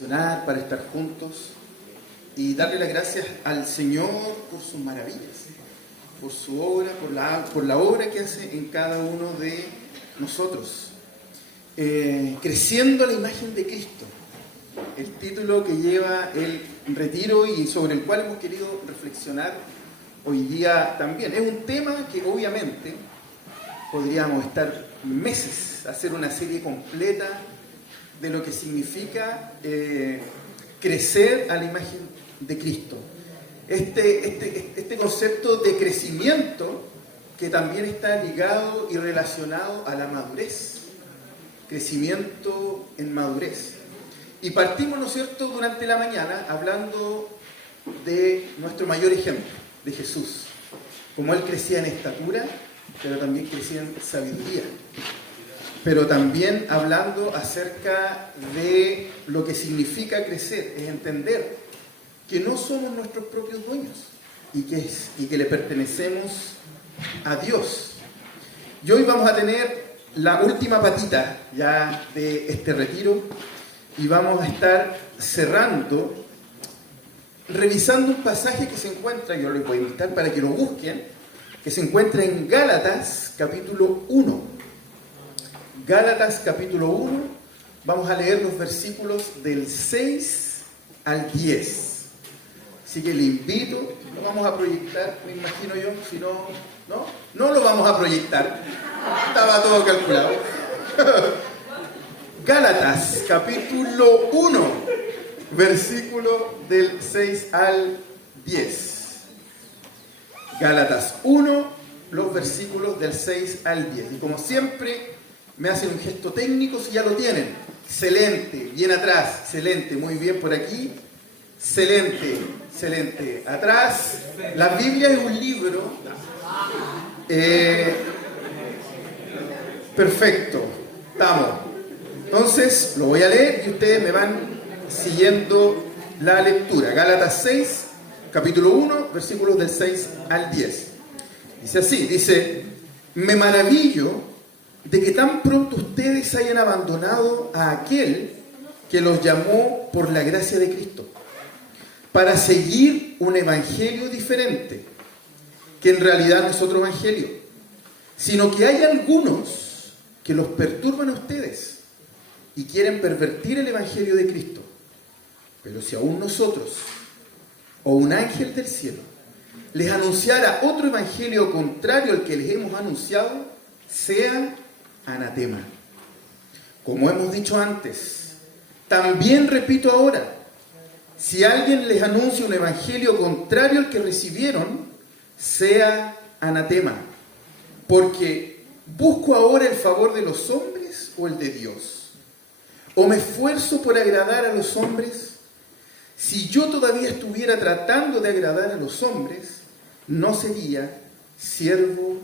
Para estar juntos y darle las gracias al Señor por sus maravillas, por su obra, por la obra que hace en cada uno de nosotros. Creciendo a la imagen de Cristo, el título que lleva el retiro y sobre el cual hemos querido reflexionar hoy día también. Es un tema que obviamente podríamos estar meses, hacer una serie completa de lo que significa crecer a la imagen de Cristo. Este concepto de crecimiento que también está ligado y relacionado a la madurez. Crecimiento en madurez. Y partimos, ¿no es cierto?, durante la mañana hablando de nuestro mayor ejemplo, de Jesús. Como Él crecía en estatura, pero también crecía en sabiduría. Pero también hablando acerca de lo que significa crecer, es entender que no somos nuestros propios dueños y que le pertenecemos a Dios. Y hoy vamos a tener la última patita ya de este retiro y vamos a estar cerrando, revisando un pasaje que se encuentra, yo les voy a invitar para que lo busquen, que se encuentra en Gálatas capítulo 1. Gálatas capítulo 1, vamos a leer los versículos del 6 al 10. Así que le invito, lo vamos a proyectar, me imagino yo, si no lo vamos a proyectar, estaba todo calculado. Gálatas capítulo 1, versículo del 6 al 10. Gálatas 1, los versículos del 6 al 10. Y como siempre, me hacen un gesto técnico si ya lo tienen. Excelente, bien atrás, excelente, muy bien por aquí. Excelente, excelente. Atrás, la Biblia es un libro. Perfecto, estamos. Entonces, lo voy a leer y ustedes me van siguiendo la lectura. Gálatas 6, capítulo 1, versículos del 6 al 10. Dice así, dice, me maravillo de que tan pronto ustedes hayan abandonado a aquel que los llamó por la gracia de Cristo, para seguir un evangelio diferente, que en realidad no es otro evangelio, sino que hay algunos que los perturban a ustedes y quieren pervertir el evangelio de Cristo. Pero si aún nosotros, o un ángel del cielo, les anunciara otro evangelio contrario al que les hemos anunciado, sea anatema. Como hemos dicho antes, también repito ahora, si alguien les anuncia un evangelio contrario al que recibieron, sea anatema. Porque ¿busco ahora el favor de los hombres o el de Dios? ¿O me esfuerzo por agradar a los hombres? Si yo todavía estuviera tratando de agradar a los hombres, no sería siervo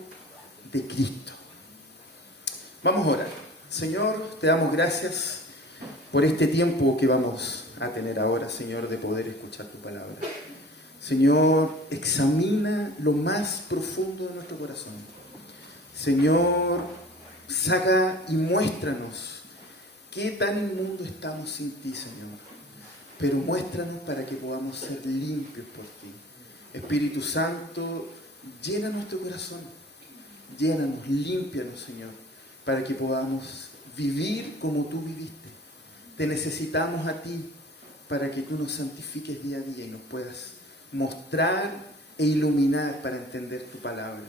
de Cristo. Vamos a orar. Señor, te damos gracias por este tiempo que vamos a tener ahora, Señor, de poder escuchar tu palabra. Señor, examina lo más profundo de nuestro corazón. Señor, saca y muéstranos qué tan inmundo estamos sin ti, Señor. Pero muéstranos para que podamos ser limpios por ti. Espíritu Santo, llena nuestro corazón. Llénanos, límpianos, Señor, para que podamos vivir como tú viviste. Te necesitamos a ti para que tú nos santifiques día a día y nos puedas mostrar e iluminar para entender tu palabra.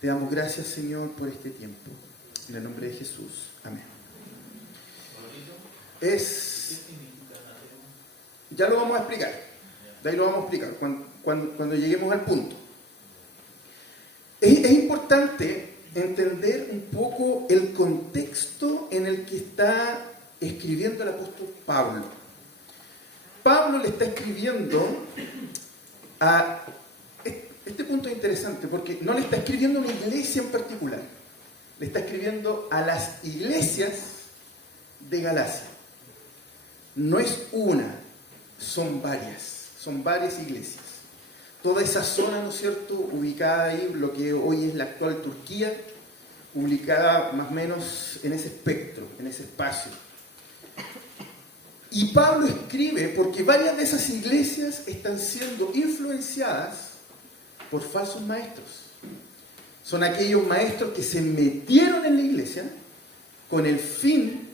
Te damos gracias, Señor, por este tiempo. En el nombre de Jesús. Amén. Ya lo vamos a explicar. De ahí lo vamos a explicar cuando lleguemos al punto. Es importante entender un poco el contexto en el que está escribiendo el apóstol Pablo. Pablo le está escribiendo a... Este punto es interesante porque no le está escribiendo a una iglesia en particular. Le está escribiendo a las iglesias de Galacia. No es una, son varias iglesias. Toda esa zona, ¿no es cierto?, ubicada ahí, lo que hoy es la actual Turquía, ubicada más o menos en ese espectro, en ese espacio. Y Pablo escribe porque varias de esas iglesias están siendo influenciadas por falsos maestros. Son aquellos maestros que se metieron en la iglesia con el fin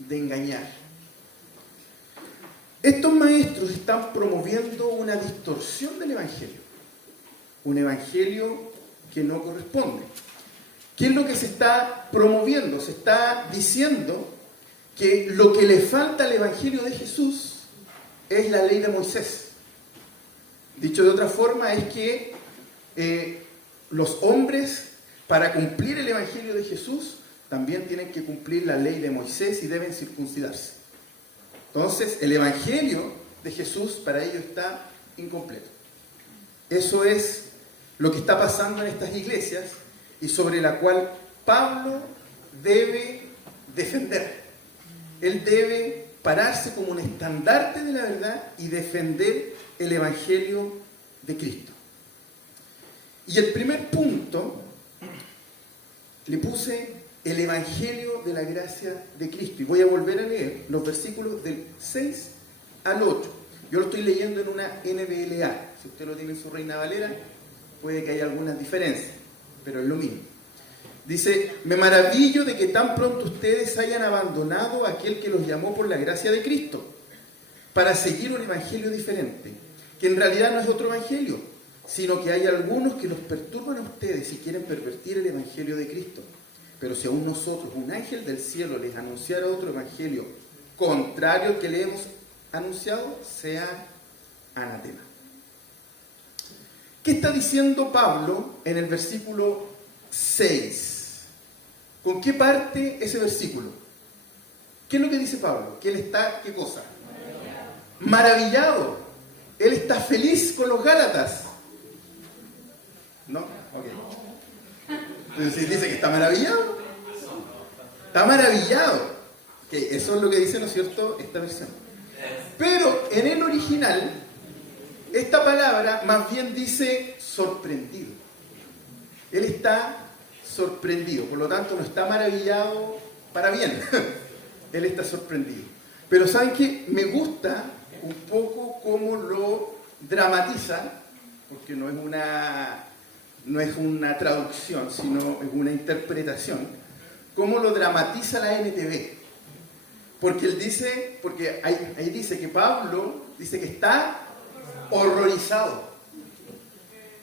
de engañar. Estos maestros están promoviendo una distorsión del evangelio. Un evangelio que no corresponde. ¿Qué es lo que se está promoviendo? Se está diciendo que lo que le falta al evangelio de Jesús es la ley de Moisés. Dicho de otra forma, es que los hombres, para cumplir el evangelio de Jesús, también tienen que cumplir la ley de Moisés y deben circuncidarse. Entonces, el evangelio de Jesús para ellos está incompleto. Eso es lo que está pasando en estas iglesias y sobre la cual Pablo debe defender. Él debe pararse como un estandarte de la verdad y defender el evangelio de Cristo. Y el primer punto le puse el evangelio de la gracia de Cristo. Y voy a volver a leer los versículos del 6 al 8. Yo lo estoy leyendo en una NBLA. Si usted lo tiene en su Reina Valera, puede que haya algunas diferencias, pero es lo mismo. Dice: me maravillo de que tan pronto ustedes hayan abandonado a aquel que los llamó por la gracia de Cristo, para seguir un evangelio diferente, que en realidad no es otro evangelio, sino que hay algunos que los perturban a ustedes y quieren pervertir el evangelio de Cristo. Pero si aún nosotros, un ángel del cielo, les anunciara otro evangelio contrario al que le hemos anunciado, sea anatema. ¿Qué está diciendo Pablo en el versículo 6? ¿Con qué parte ese versículo? ¿Qué es lo que dice Pablo? Que él está, ¿qué cosa? Maravillado. Él está feliz con los Gálatas. ¿No? Ok. Entonces dice que está maravillado. Está maravillado. Okay, eso es lo que dice, ¿no es cierto?, esta versión. Pero en el original, esta palabra más bien dice sorprendido. Él está sorprendido, por lo tanto no está maravillado para bien. Él está sorprendido. Pero ¿saben qué? Me gusta un poco cómo lo dramatiza, porque no es una traducción, sino es una interpretación, cómo lo dramatiza la NTV. Porque él dice, porque ahí dice que Pablo dice que está horrorizado.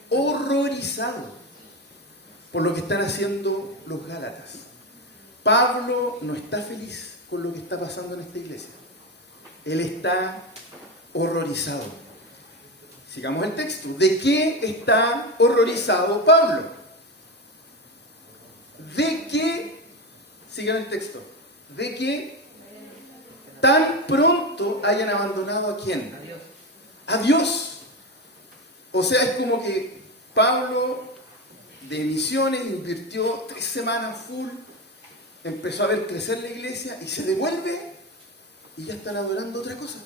Horrorizado por lo que están haciendo los Gálatas. Pablo no está feliz con lo que está pasando en esta iglesia. Él está horrorizado. Sigamos el texto. ¿De qué está horrorizado Pablo? ¿De qué? Sigan el texto. ¿De qué tan pronto hayan abandonado a quién? A Dios. O sea, es como que Pablo de misiones invirtió 3 semanas full, empezó a ver crecer la iglesia y se devuelve y ya están adorando otra cosa.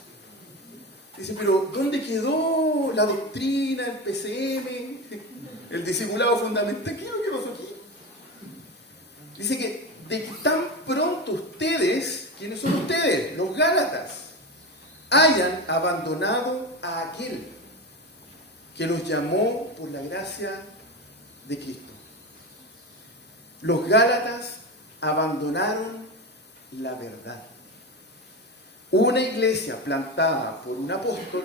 Dice, pero ¿dónde quedó la doctrina, el PCM, el discipulado fundamental? ¿Qué pasó aquí? Dice que de que tan pronto ustedes, ¿quiénes son ustedes? Los Gálatas, hayan abandonado a aquel que los llamó por la gracia de Cristo. Los Gálatas abandonaron la verdad. Una iglesia plantada por un apóstol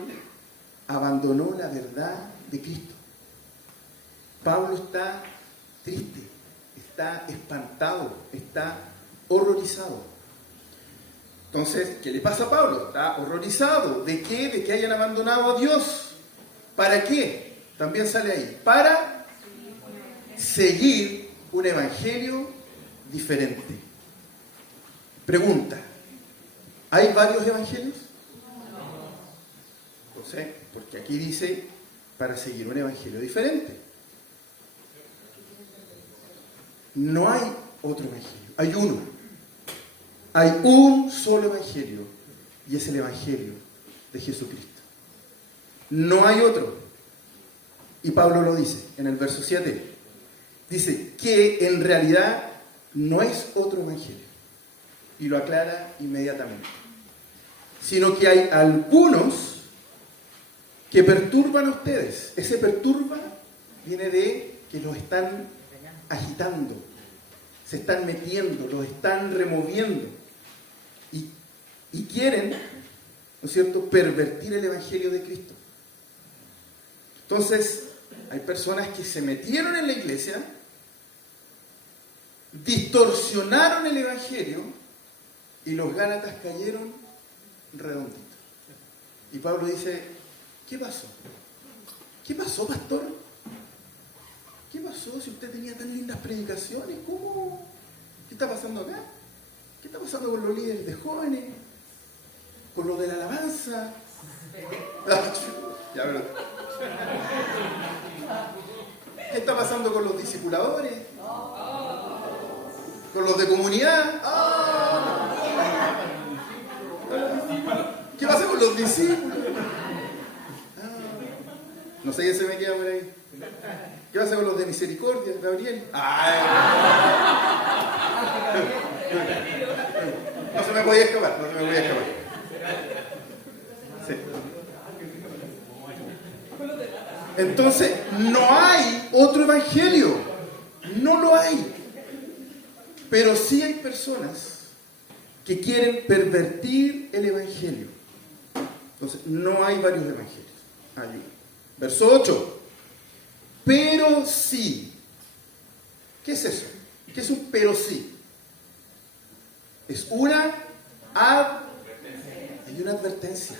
abandonó la verdad de Cristo. Pablo está triste, está espantado, está horrorizado. Entonces, ¿qué le pasa a Pablo? Está horrorizado. ¿De qué? De que hayan abandonado a Dios. ¿Para qué? También sale ahí. Para seguir un evangelio diferente. Pregunta. ¿Hay varios evangelios? No sé, porque aquí dice para seguir un evangelio diferente. No hay otro evangelio, hay uno. Hay un solo evangelio y es el evangelio de Jesucristo. No hay otro. Y Pablo lo dice en el verso 7. Dice que en realidad no es otro evangelio. Y lo aclara inmediatamente. sino que hay algunos que perturban a ustedes. Ese perturba viene de que los están agitando, se están metiendo, los están removiendo y quieren, ¿no es cierto?, pervertir el Evangelio de Cristo. Entonces, hay personas que se metieron en la iglesia, distorsionaron el Evangelio y los Gálatas cayeron redonditos. Y Pablo dice, ¿qué pasó? ¿Qué pasó, pastor? ¿Qué pasó si usted tenía tan lindas predicaciones? ¿Cómo? ¿Qué está pasando acá? ¿Qué está pasando con los líderes de jóvenes? ¿Con lo de la alabanza? Ya, pero... ¿Qué está pasando con los discipuladores? ¿Con los de comunidad? ¿Qué pasa con los discípulos? No sé quién se me queda por ahí. ¿Qué pasa con los de misericordia, Gabriel? No se me podía escapar, no se me podía escapar. Sí. Entonces, no hay otro evangelio. No lo hay. Pero sí hay personas que quieren pervertir el evangelio. Entonces, no hay varios evangelios. Hay uno. Verso 8. Pero sí. ¿Qué es eso? ¿Qué es un pero sí? Es una hay una advertencia.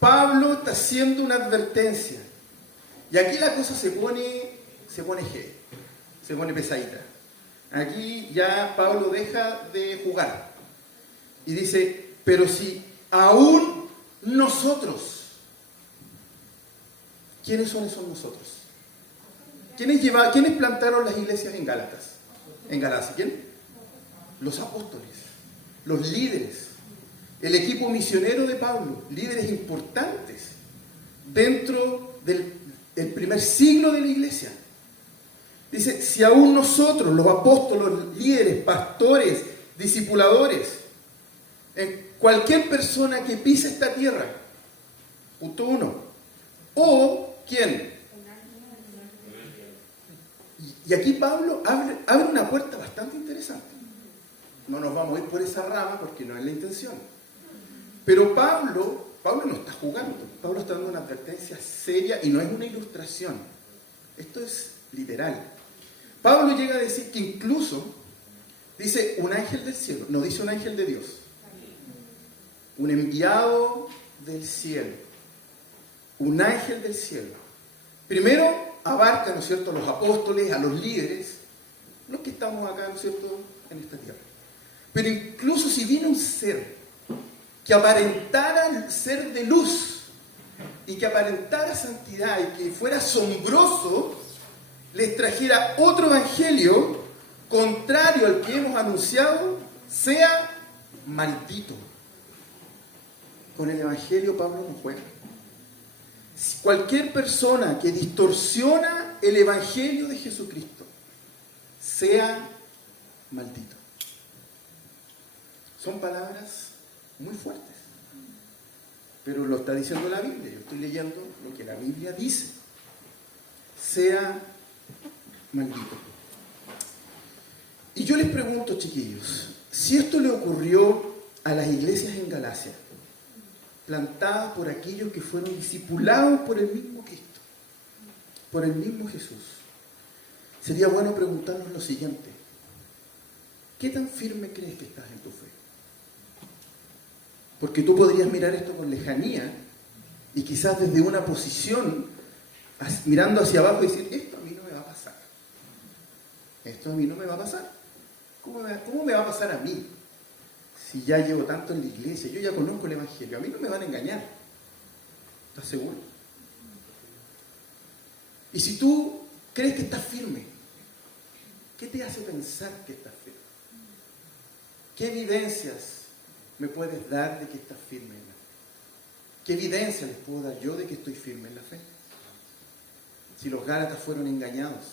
Pablo está haciendo una advertencia. Y aquí la cosa se pone heavy, se pone pesadita. Aquí ya Pablo deja de jugar. Y dice, pero si aún nosotros. ¿Quiénes son esos nosotros? ¿Quiénes plantaron las iglesias en Gálatas? En Galacia, ¿quién? Los apóstoles, los líderes, el equipo misionero de Pablo, líderes importantes dentro del primer siglo de la iglesia. Dice, si aún nosotros, los apóstoles, los líderes, pastores, discipuladores, cualquier persona que pise esta tierra, punto 1, o ¿quién? Y aquí Pablo abre una puerta bastante interesante. No nos vamos a ir por esa rama porque no es la intención. Pero Pablo no está jugando. Pablo está dando una advertencia seria y no es una ilustración. Esto es literal. Pablo llega a decir que incluso dice un ángel del cielo, no dice un ángel de Dios. Un enviado del cielo. Un ángel del cielo. Primero abarca, ¿no es cierto?, a los apóstoles, a los líderes, los que estamos acá, ¿no es cierto?, en esta tierra. Pero incluso si viene un ser que aparentara ser de luz y que aparentara santidad y que fuera asombroso, les trajera otro evangelio contrario al que hemos anunciado, sea maldito. Con el evangelio Pablo no juega. Si cualquier persona que distorsiona el evangelio de Jesucristo, sea maldito. Son palabras muy fuertes, pero lo está diciendo la Biblia. Yo estoy leyendo lo que la Biblia dice. Sea maldito. Y yo les pregunto, chiquillos, si esto le ocurrió a las iglesias en Galacia, plantadas por aquellos que fueron discipulados por el mismo Cristo, por el mismo Jesús, sería bueno preguntarnos lo siguiente: ¿qué tan firme crees que estás en tu fe? Porque tú podrías mirar esto con lejanía y quizás desde una posición, mirando hacia abajo y decir, esto a mí no me va a pasar. Esto a mí no me va a pasar. ¿Cómo me va a pasar a mí? Si ya llevo tanto en la iglesia, yo ya conozco el evangelio, a mí no me van a engañar. ¿Estás seguro? Y si tú crees que estás firme, ¿qué te hace pensar que estás firme? ¿Qué evidencias me puedes dar de que estás firme en la fe? ¿Qué evidencia les puedo dar yo de que estoy firme en la fe? Si los Gálatas fueron engañados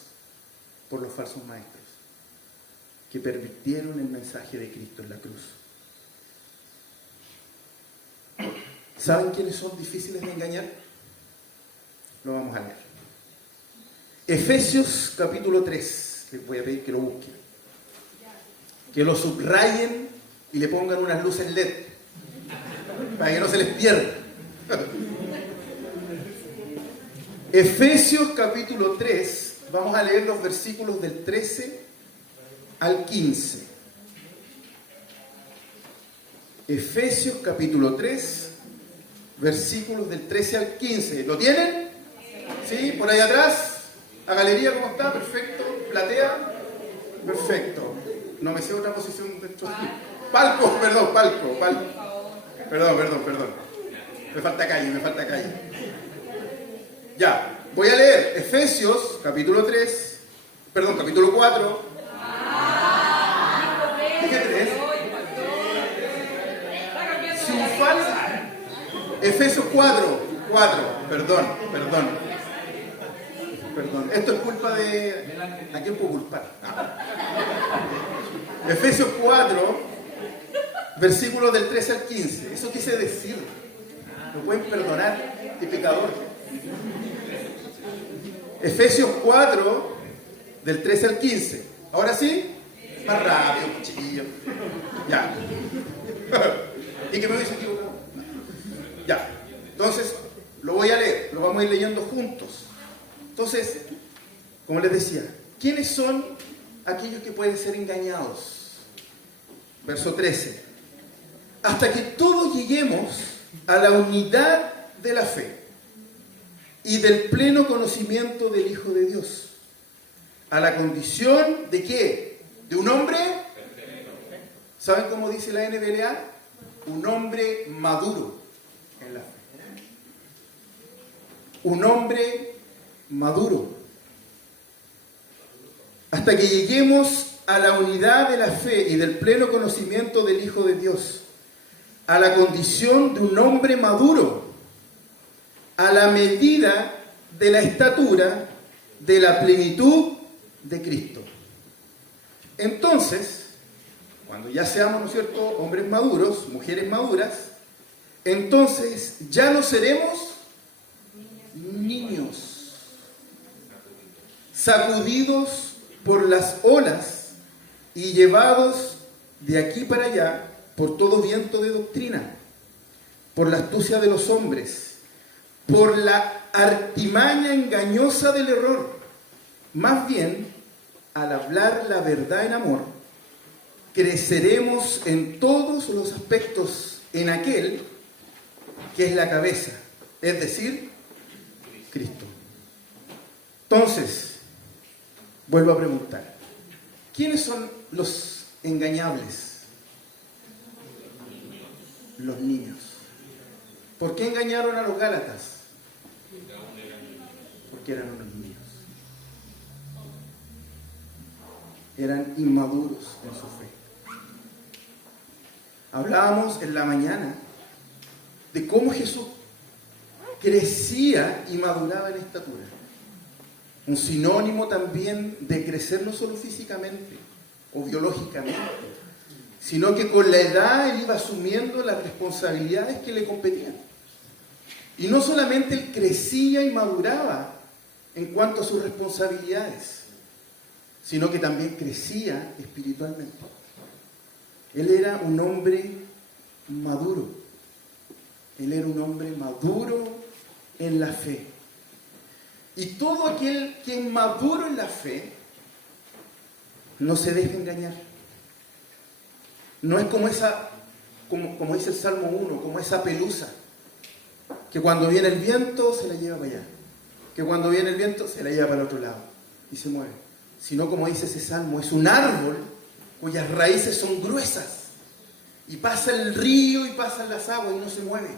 por los falsos maestros que pervirtieron el mensaje de Cristo en la cruz. ¿Saben quiénes son difíciles de engañar? Lo vamos a leer. Efesios capítulo 3. Les voy a pedir que lo busquen. Que lo subrayen y le pongan unas luces LED para que no se les pierda. Efesios capítulo 3, vamos a leer los versículos del 13 al 15. Efesios capítulo 3, versículos del 13 al 15. ¿Lo tienen? ¿Sí? ¿Por ahí atrás? ¿La galería cómo está? Perfecto. ¿Platea? Perfecto. No me sé otra posición dentro. Palco, perdón. Perdón. Me falta calle. Ya, voy a leer Efesios, capítulo 4. ¿Dije 3? Efesios 4, perdón. Esto es culpa de... ¿A quién puedo culpar? Efesios 4, versículos del 13 al 15. Eso quise decir. Lo pueden perdonar, de pecador. Efesios 4, del 13 al 15. ¿Ahora sí? Más rápido, chiquillo. Ya. ¿Y que me hubiese equivocado? Ya. Entonces, lo voy a leer. Lo vamos a ir leyendo juntos. Entonces, como les decía, ¿quiénes son aquellos que pueden ser engañados? Verso 13. Hasta que todos lleguemos a la unidad de la fe y del pleno conocimiento del Hijo de Dios, a la condición de ¿qué? ¿De un hombre? ¿Saben cómo dice la NBLA? Un hombre maduro en la fe. Un hombre maduro. Hasta que lleguemos a la unidad de la fe y del pleno conocimiento del Hijo de Dios, a la condición de un hombre maduro, a la medida de la estatura de la plenitud de Cristo. Entonces, cuando ya seamos, ¿no es cierto?, hombres maduros, mujeres maduras, entonces ya no seremos niños, sacudidos por las olas y llevados de aquí para allá por todo viento de doctrina, por la astucia de los hombres, por la artimaña engañosa del error. Más bien, al hablar la verdad en amor, creceremos en todos los aspectos en aquel que es la cabeza, es decir, Cristo. Entonces, vuelvo a preguntar, ¿quiénes son los engañables? Los niños. ¿Por qué engañaron a los Gálatas? Porque eran unos niños. Eran inmaduros en su fe. Hablábamos en la mañana de cómo Jesús crecía y maduraba en estatura. Un sinónimo también de crecer no solo físicamente o biológicamente, sino que con la edad él iba asumiendo las responsabilidades que le competían. Y no solamente él crecía y maduraba en cuanto a sus responsabilidades, sino que también crecía espiritualmente. Él era un hombre maduro. Él era un hombre maduro en la fe. Y todo aquel que es maduro en la fe no se deja engañar. No es como esa, como dice el Salmo 1, como esa pelusa, que cuando viene el viento se la lleva para allá, que cuando viene el viento se la lleva para el otro lado y se mueve. Sino como dice ese Salmo, es un árbol cuyas raíces son gruesas y pasa el río y pasan las aguas y no se mueve.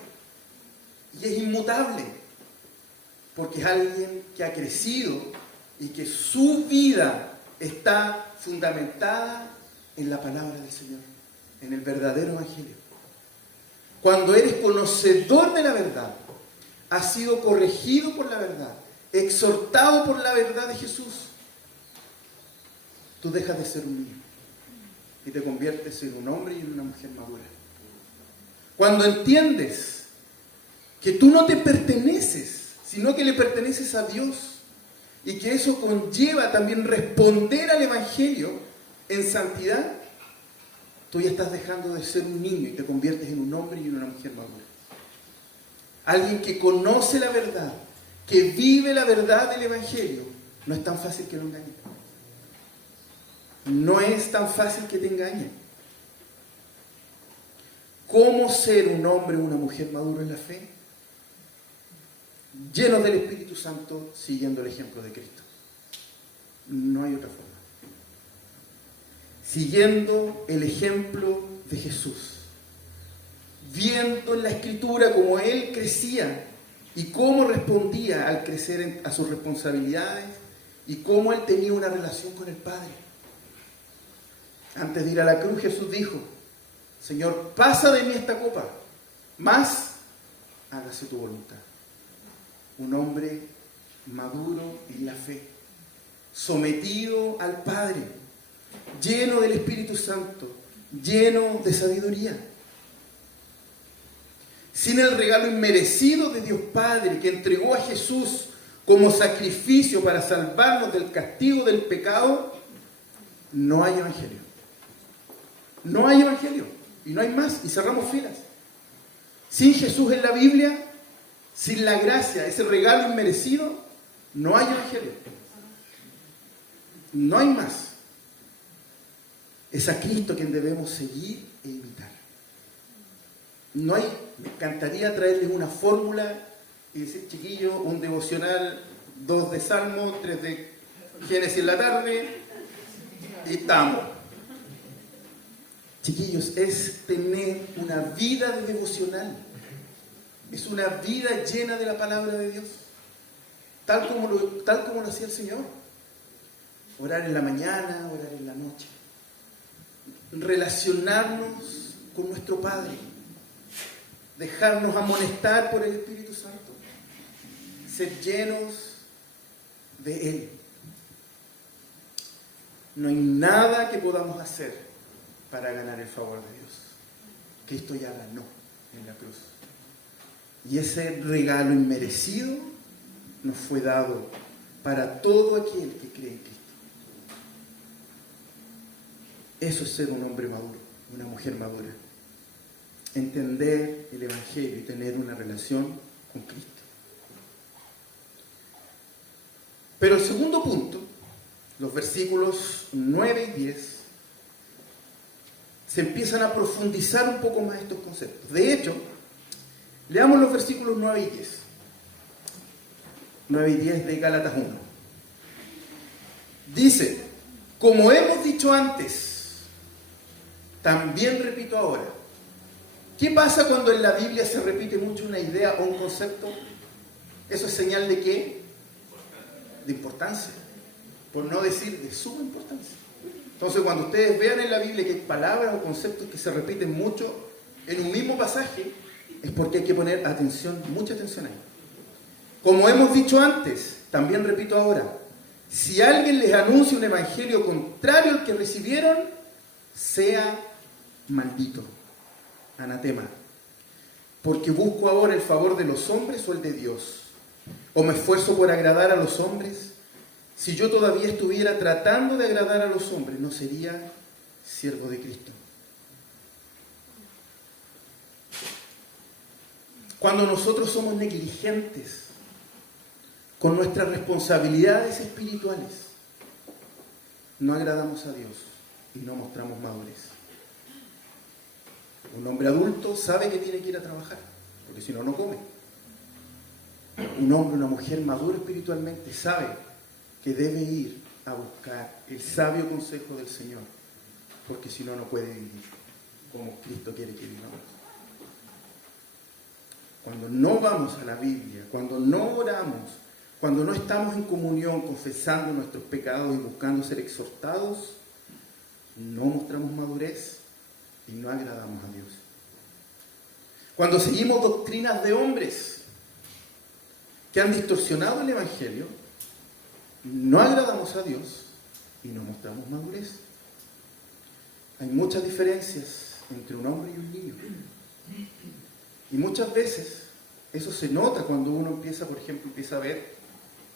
Y es inmutable, porque es alguien que ha crecido y que su vida está fundamentada en la palabra del Señor, en el verdadero evangelio. Cuando eres conocedor de la verdad, has sido corregido por la verdad, exhortado por la verdad de Jesús, tú dejas de ser un niño y te conviertes en un hombre y en una mujer madura. Cuando entiendes que tú no te perteneces, sino que le perteneces a Dios, y que eso conlleva también responder al Evangelio en santidad, tú ya estás dejando de ser un niño y te conviertes en un hombre y en una mujer madura. Alguien que conoce la verdad, que vive la verdad del Evangelio, no es tan fácil que lo engañen. No es tan fácil que te engañen. ¿Cómo ser un hombre o una mujer maduro en la fe? Llenos del Espíritu Santo, siguiendo el ejemplo de Cristo. No hay otra forma. Siguiendo el ejemplo de Jesús. Viendo en la Escritura cómo Él crecía y cómo respondía al crecer a sus responsabilidades y cómo Él tenía una relación con el Padre. Antes de ir a la cruz, Jesús dijo: Señor, pasa de mí esta copa, mas hágase tu voluntad. Un hombre maduro en la fe, sometido al Padre, lleno del Espíritu Santo, lleno de sabiduría. Sin el regalo inmerecido de Dios Padre, que entregó a Jesús como sacrificio para salvarnos del castigo del pecado, no hay evangelio. No hay evangelio. Y no hay más. Y cerramos filas. Sin Jesús en la Biblia, sin la gracia, ese regalo inmerecido, no hay evangelio. No hay más. Es a Cristo quien debemos seguir e imitar. No hay, me encantaría traerles una fórmula y decir, chiquillo, un devocional, 2 de Salmo, 3 de Génesis en la tarde, y estamos. Chiquillos, es tener una vida de devocional. Es una vida llena de la palabra de Dios. Tal como lo hacía el Señor. Orar en la mañana, orar en la noche. Relacionarnos con nuestro Padre. Dejarnos amonestar por el Espíritu Santo. Ser llenos de Él. No hay nada que podamos hacer para ganar el favor de Dios. Cristo ya ganó en la cruz. Y ese regalo inmerecido nos fue dado para todo aquel que cree en Cristo. Eso es ser un hombre maduro, una mujer madura. Entender el Evangelio y tener una relación con Cristo. Pero el segundo punto, los versículos 9 y 10, se empiezan a profundizar un poco más estos conceptos. De hecho, leamos los versículos 9 y 10. 9 y 10 de Gálatas 1. Dice, como hemos dicho antes, también repito ahora. ¿Qué pasa cuando en la Biblia se repite mucho una idea o un concepto? ¿Eso es señal de qué? De importancia. Por no decir de suma importancia. Entonces, cuando ustedes vean en la Biblia que hay palabras o conceptos que se repiten mucho en un mismo pasaje, es porque hay que poner atención, mucha atención ahí. Como hemos dicho antes, también repito ahora, si alguien les anuncia un evangelio contrario al que recibieron, sea maldito, anatema. Porque busco ahora el favor de los hombres o el de Dios. O me esfuerzo por agradar a los hombres. Si yo todavía estuviera tratando de agradar a los hombres, no sería siervo de Cristo. Cuando nosotros somos negligentes con nuestras responsabilidades espirituales, no agradamos a Dios y no mostramos madurez. Un hombre adulto sabe que tiene que ir a trabajar, porque si no, no come. Un hombre, una mujer madura espiritualmente sabe que debe ir a buscar el sabio consejo del Señor, porque si no, no puede vivir como Cristo quiere que vivamos. Cuando no vamos a la Biblia, cuando no oramos, cuando no estamos en comunión confesando nuestros pecados y buscando ser exhortados, no mostramos madurez y no agradamos a Dios. Cuando seguimos doctrinas de hombres que han distorsionado el Evangelio, no agradamos a Dios y no mostramos madurez. Hay muchas diferencias entre un hombre y un niño. Y muchas veces Eso se nota cuando uno empieza, por ejemplo, empieza a ver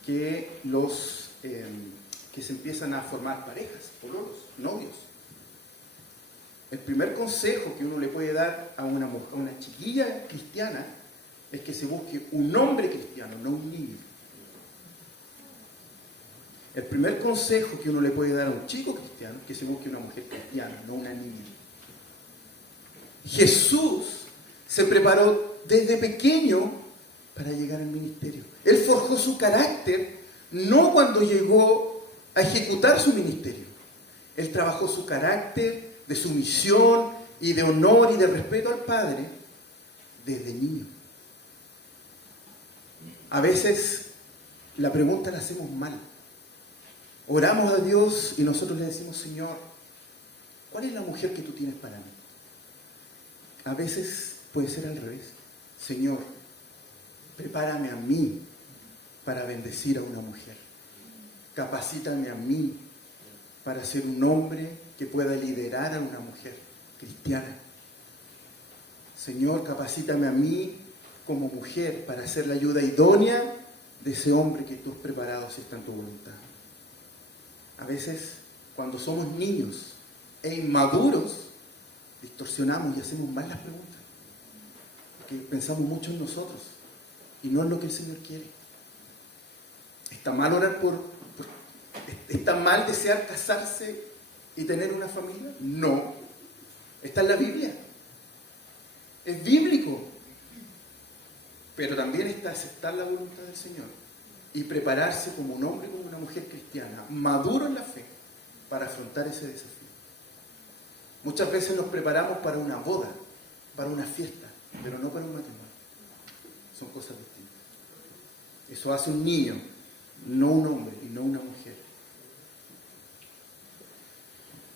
que que se empiezan a formar parejas, pololos, novios. El primer consejo que uno le puede dar a una chiquilla cristiana es que se busque un hombre cristiano, no un niño. El primer consejo que uno le puede dar a un chico cristiano es que se busque una mujer cristiana, no una niña. Jesús se preparó desde pequeño para llegar al ministerio. Él forjó su carácter no cuando llegó a ejecutar su ministerio. Él trabajó su carácter de sumisión y de honor y de respeto al Padre desde niño. A veces la pregunta la hacemos mal. Oramos a Dios y nosotros le decimos, Señor, ¿cuál es la mujer que tú tienes para mí? A veces puede ser al revés. Señor, prepárame a mí para bendecir a una mujer. Capacítame a mí para ser un hombre que pueda liderar a una mujer cristiana. Señor, capacítame a mí como mujer para ser la ayuda idónea de ese hombre que tú has preparado si está en tu voluntad. A veces, cuando somos niños e inmaduros, distorsionamos y hacemos mal las preguntas. Porque pensamos mucho en nosotros y no en lo que el Señor quiere. ¿Está mal orar ¿Está mal desear casarse y tener una familia? No. Está en la Biblia. Es bíblico. Pero también está aceptar la voluntad del Señor y prepararse como un hombre y como una mujer cristiana, maduro en la fe, para afrontar ese desafío. Muchas veces nos preparamos para una boda, para una fiesta, pero no para un matrimonio. Son cosas distintas. Eso hace un niño, no un hombre y no una mujer.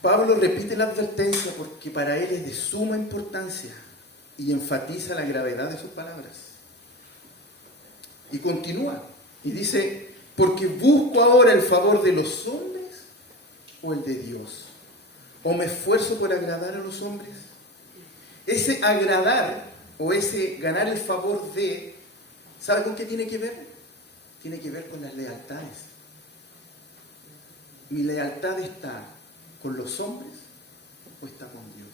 Pablo repite la advertencia porque para él es de suma importancia y enfatiza la gravedad de sus palabras. Y continúa y dice, porque busco ahora el favor de los hombres o el de Dios, o me esfuerzo por agradar a los hombres. Ese agradar o ese ganar el favor de, ¿sabe con qué tiene que ver? Tiene que ver con las lealtades. ¿Mi lealtad está con los hombres o está con Dios?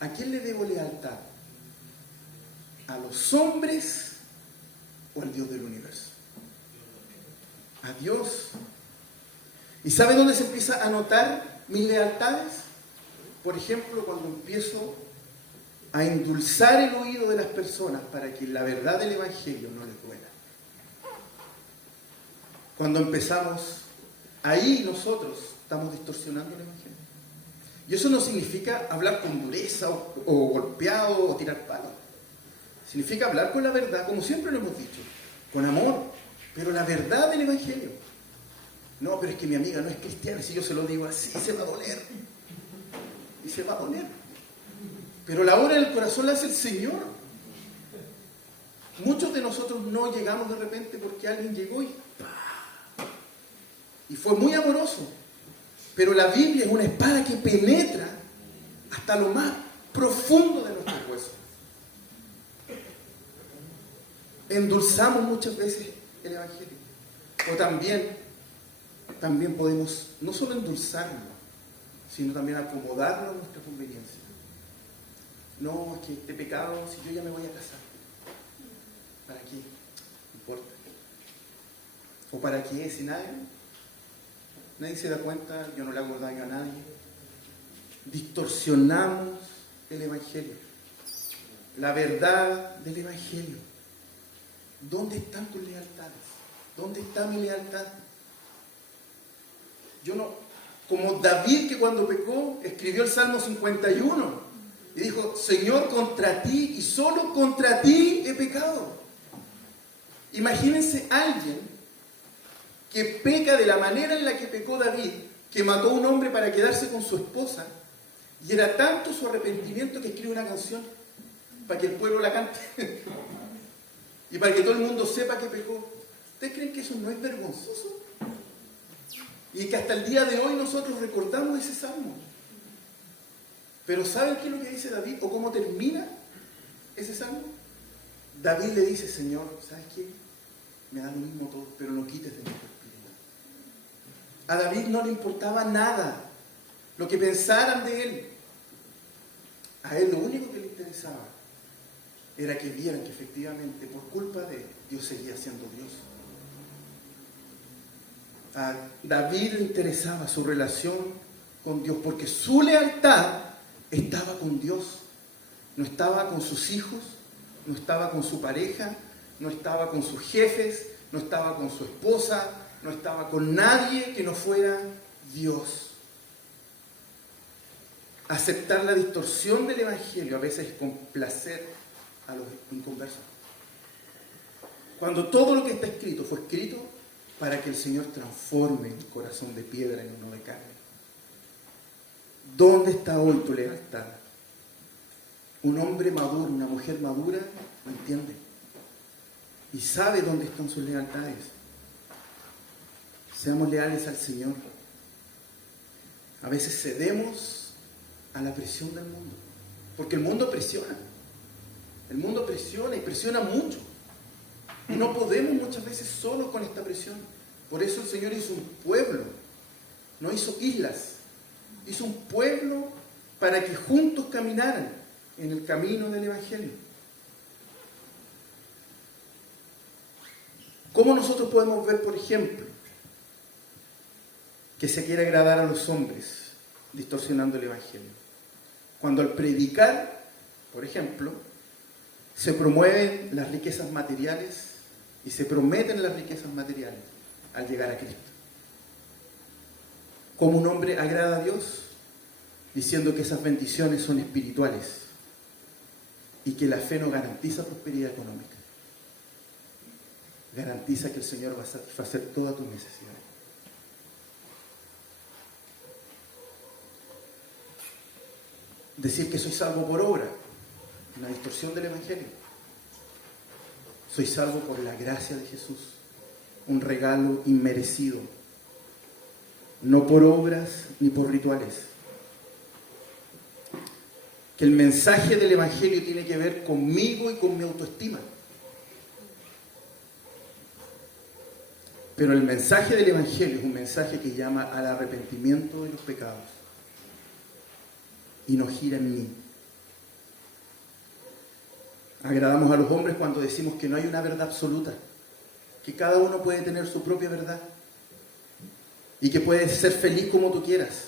¿A quién le debo lealtad? ¿A los hombres o al Dios del universo? A Dios. ¿Y sabe dónde se empieza a notar mis lealtades? Por ejemplo, cuando empiezo a endulzar el oído de las personas para que la verdad del Evangelio no les duela. Cuando empezamos, ahí nosotros estamos distorsionando el Evangelio. Y eso no significa hablar con dureza o golpeado o tirar palos. Significa hablar con la verdad, como siempre lo hemos dicho, con amor, pero la verdad del Evangelio. No, pero es que mi amiga no es cristiana, si yo se lo digo así, se va a doler. Y se va a doler. Pero la obra del corazón la hace el Señor. Muchos de nosotros no llegamos de repente porque alguien llegó y fue muy amoroso. Pero la Biblia es una espada que penetra hasta lo más profundo de nuestros huesos. Endulzamos muchas veces el Evangelio. O también podemos no solo endulzarlo, sino también acomodarlo a nuestra conveniencia. No, es que este pecado, si yo ya me voy a casar, ¿para qué? No importa. ¿O para qué? Si nadie se da cuenta, yo no le hago daño a nadie. Distorsionamos el Evangelio, la verdad del Evangelio. ¿Dónde están tus lealtades? ¿Dónde está mi lealtad? Yo no, como David, que cuando pecó escribió el Salmo 51 y dijo, Señor, contra ti y solo contra ti he pecado. Imagínense alguien que peca de la manera en la que pecó David, que mató a un hombre para quedarse con su esposa, y era tanto su arrepentimiento que escribe una canción para que el pueblo la cante y para que todo el mundo sepa que pecó. ¿Ustedes creen que eso no es vergonzoso? Y que hasta el día de hoy nosotros recordamos ese salmo. Pero ¿saben qué es lo que dice David? ¿O cómo termina ese salmo? David le dice, Señor, ¿sabes qué? Me da lo mismo todo, pero no quites de mi espíritu. A David no le importaba nada lo que pensaran de él. A él lo único que le interesaba era que vieran que efectivamente por culpa de él, Dios seguía siendo Dios. A David le interesaba su relación con Dios, porque su lealtad estaba con Dios. No estaba con sus hijos, no estaba con su pareja, no estaba con sus jefes, no estaba con su esposa, no estaba con nadie que no fuera Dios. Aceptar la distorsión del Evangelio a veces es complacer a los inconversos. Cuando todo lo que está escrito fue escrito para que el Señor transforme el corazón de piedra en uno de carne. ¿Dónde está hoy tu lealtad? Un hombre maduro, una mujer madura, lo entiende y sabe dónde están sus lealtades. Seamos leales al Señor. A veces cedemos a la presión del mundo, porque el mundo presiona. El mundo presiona y presiona mucho. Y no podemos muchas veces solos con esta presión. Por eso el Señor hizo un pueblo, no hizo islas. Hizo un pueblo para que juntos caminaran en el camino del Evangelio. ¿Cómo nosotros podemos ver, por ejemplo, que se quiere agradar a los hombres distorsionando el Evangelio? Cuando al predicar, por ejemplo, se promueven las riquezas materiales y se prometen las riquezas materiales al llegar a Cristo. ¿Cómo un hombre agrada a Dios? Diciendo que esas bendiciones son espirituales y que la fe no garantiza prosperidad económica. Garantiza que el Señor va a satisfacer todas tus necesidades. Decir que soy salvo por obra, una distorsión del Evangelio. Soy salvo por la gracia de Jesús, un regalo inmerecido, no por obras ni por rituales. Que el mensaje del Evangelio tiene que ver conmigo y con mi autoestima. Pero el mensaje del Evangelio es un mensaje que llama al arrepentimiento de los pecados y no gira en mí. Agradamos a los hombres cuando decimos que no hay una verdad absoluta, que cada uno puede tener su propia verdad y que puedes ser feliz como tú quieras.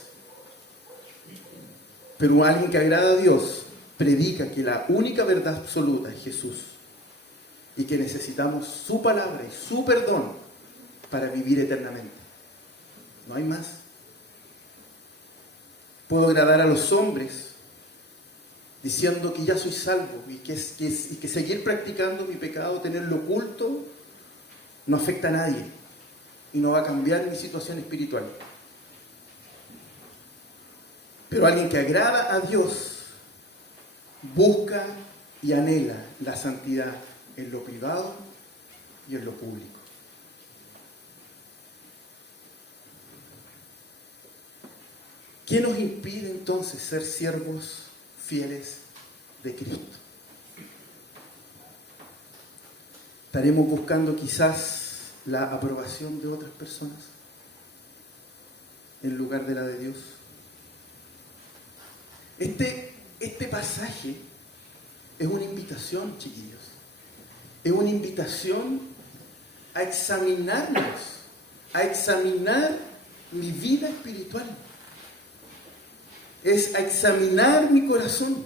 Pero alguien que agrada a Dios predica que la única verdad absoluta es Jesús y que necesitamos su palabra y su perdón para vivir eternamente. No hay más. Puedo agradar a los hombres diciendo que ya soy salvo y que seguir practicando mi pecado, tenerlo oculto, no afecta a nadie y no va a cambiar mi situación espiritual. Pero alguien que agrada a Dios busca y anhela la santidad en lo privado y en lo público. ¿Qué nos impide entonces ser siervos fieles de Cristo? ¿Estaremos buscando quizás la aprobación de otras personas en lugar de la de Dios? Este pasaje es una invitación, chiquillos. Es una invitación a examinarnos, a examinar mi vida espiritual. Es a examinar mi corazón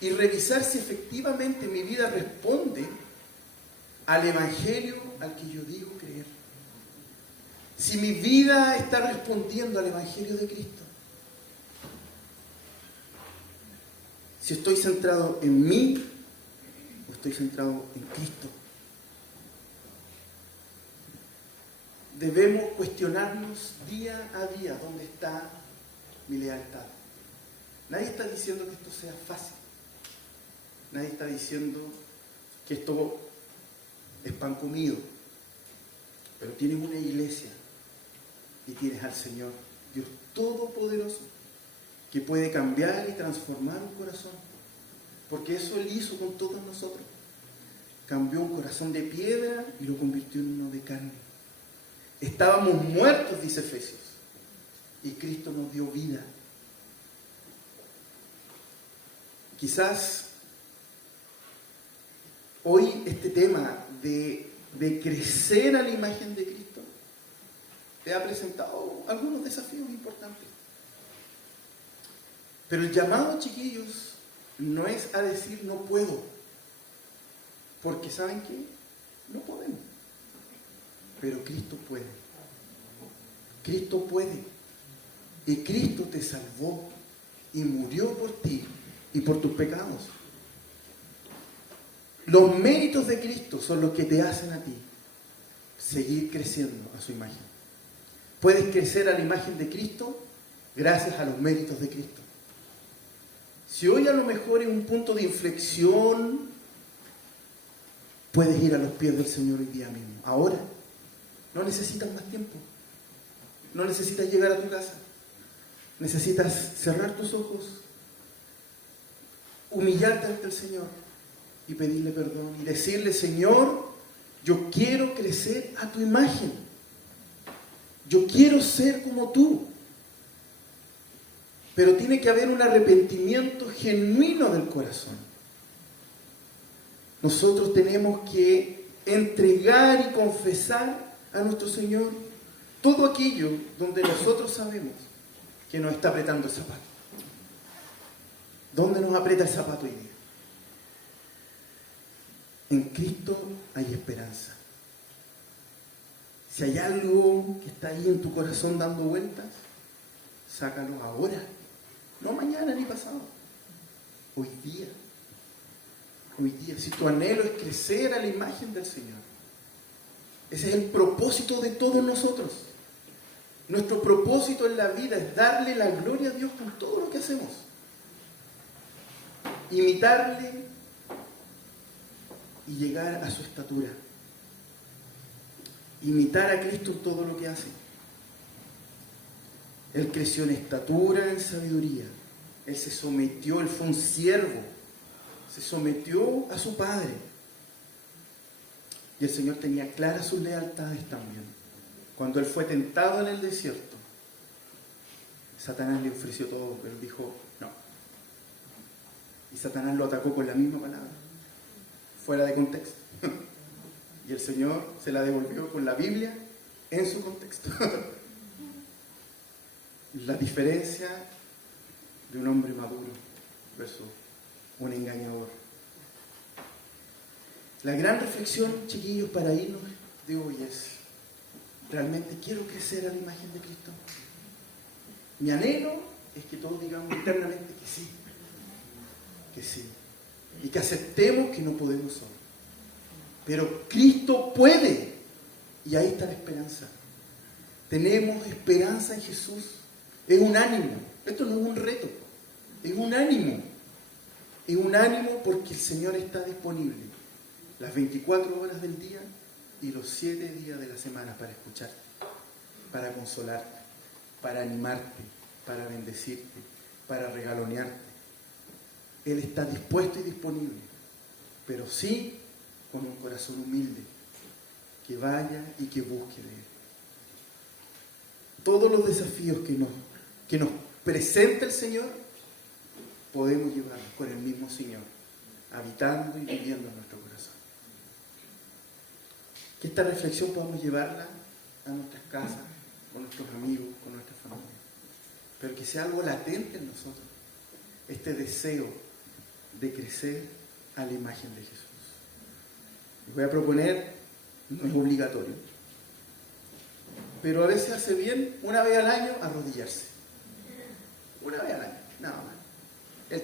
y revisar si efectivamente mi vida responde al Evangelio al que yo digo creer. Si mi vida está respondiendo al Evangelio de Cristo. Si estoy centrado en mí o estoy centrado en Cristo. Debemos cuestionarnos día a día dónde está mi lealtad. Nadie está diciendo que esto sea fácil. Nadie está diciendo que esto es pan comido. Pero tienes una iglesia y tienes al Señor, Dios Todopoderoso, que puede cambiar y transformar un corazón. Porque eso Él hizo con todos nosotros. cambió un corazón de piedra y lo convirtió en uno de carne. Estábamos muertos, dice Efesios, y Cristo nos dio vida. Quizás hoy este tema de crecer a la imagen de Cristo te ha presentado algunos desafíos importantes. Pero el llamado, chiquillos, no es a decir no puedo, porque ¿saben qué? No podemos. Pero Cristo puede. Cristo puede. Y Cristo te salvó y murió por ti y por tus pecados. Los méritos de Cristo son los que te hacen a ti seguir creciendo a su imagen. Puedes crecer a la imagen de Cristo gracias a los méritos de Cristo. Si hoy a lo mejor es un punto de inflexión, puedes ir a los pies del Señor hoy día mismo. Ahora, no necesitas más tiempo. No necesitas llegar a tu casa. Necesitas cerrar tus ojos, humillarte ante el Señor y pedirle perdón y decirle: Señor, yo quiero crecer a tu imagen. Yo quiero ser como tú. Pero tiene que haber un arrepentimiento genuino del corazón. Nosotros tenemos que entregar y confesar a nuestro Señor todo aquello donde nosotros sabemos que nos está apretando el zapato. ¿Dónde nos aprieta el zapato hoy día? En Cristo hay esperanza. Si hay algo que está ahí en tu corazón dando vueltas, sácalo ahora. No mañana ni pasado. Hoy día. Hoy día. Si tu anhelo es crecer a la imagen del Señor, ese es el propósito de todos nosotros. Nuestro propósito en la vida es darle la gloria a Dios con todo lo que hacemos. Imitarle y llegar a su estatura. Imitar a Cristo en todo lo que hace. Él creció en estatura, en sabiduría. Él se sometió, él fue un siervo. Se sometió a su Padre. Y el Señor tenía claras sus lealtades también. Cuando él fue tentado en el desierto, Satanás le ofreció todo, pero él dijo no. Y Satanás lo atacó con la misma palabra, fuera de contexto. Y el Señor se la devolvió con la Biblia en su contexto. La diferencia de un hombre maduro versus un engañador. La gran reflexión, chiquillos, para irnos de hoy es: ¿realmente quiero crecer a la imagen de Cristo? Mi anhelo es que todos digamos internamente que sí. Que sí. Y que aceptemos que no podemos solos. Pero Cristo puede. Y ahí está la esperanza. Tenemos esperanza en Jesús. Es un ánimo. Esto no es un reto. Es un ánimo. Es un ánimo porque el Señor está disponible las 24 horas del día y los 7 días de la semana para escucharte, para consolarte, para animarte, para bendecirte, para regalonearte. Él está dispuesto y disponible, pero sí con un corazón humilde, que vaya y que busque de Él. Todos los desafíos que nos presenta el Señor, podemos llevarlos con el mismo Señor, habitando y viviendo en nuestro corazón. Que esta reflexión podamos llevarla a nuestras casas, con nuestros amigos, con nuestra familia. Pero que sea algo latente en nosotros, este deseo de crecer a la imagen de Jesús. Les voy a proponer, no es obligatorio, pero a veces hace bien una vez al año arrodillarse. Una vez al año, nada más. El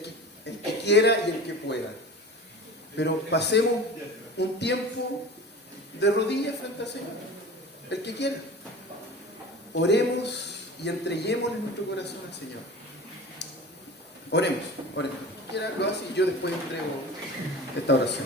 que quiera y el que pueda. Pero pasemos un tiempo de rodillas frente al Señor. El que quiera. Oremos y entreguémosle nuestro corazón al Señor. Oremos. Quiera lo hace y yo después entrego esta oración.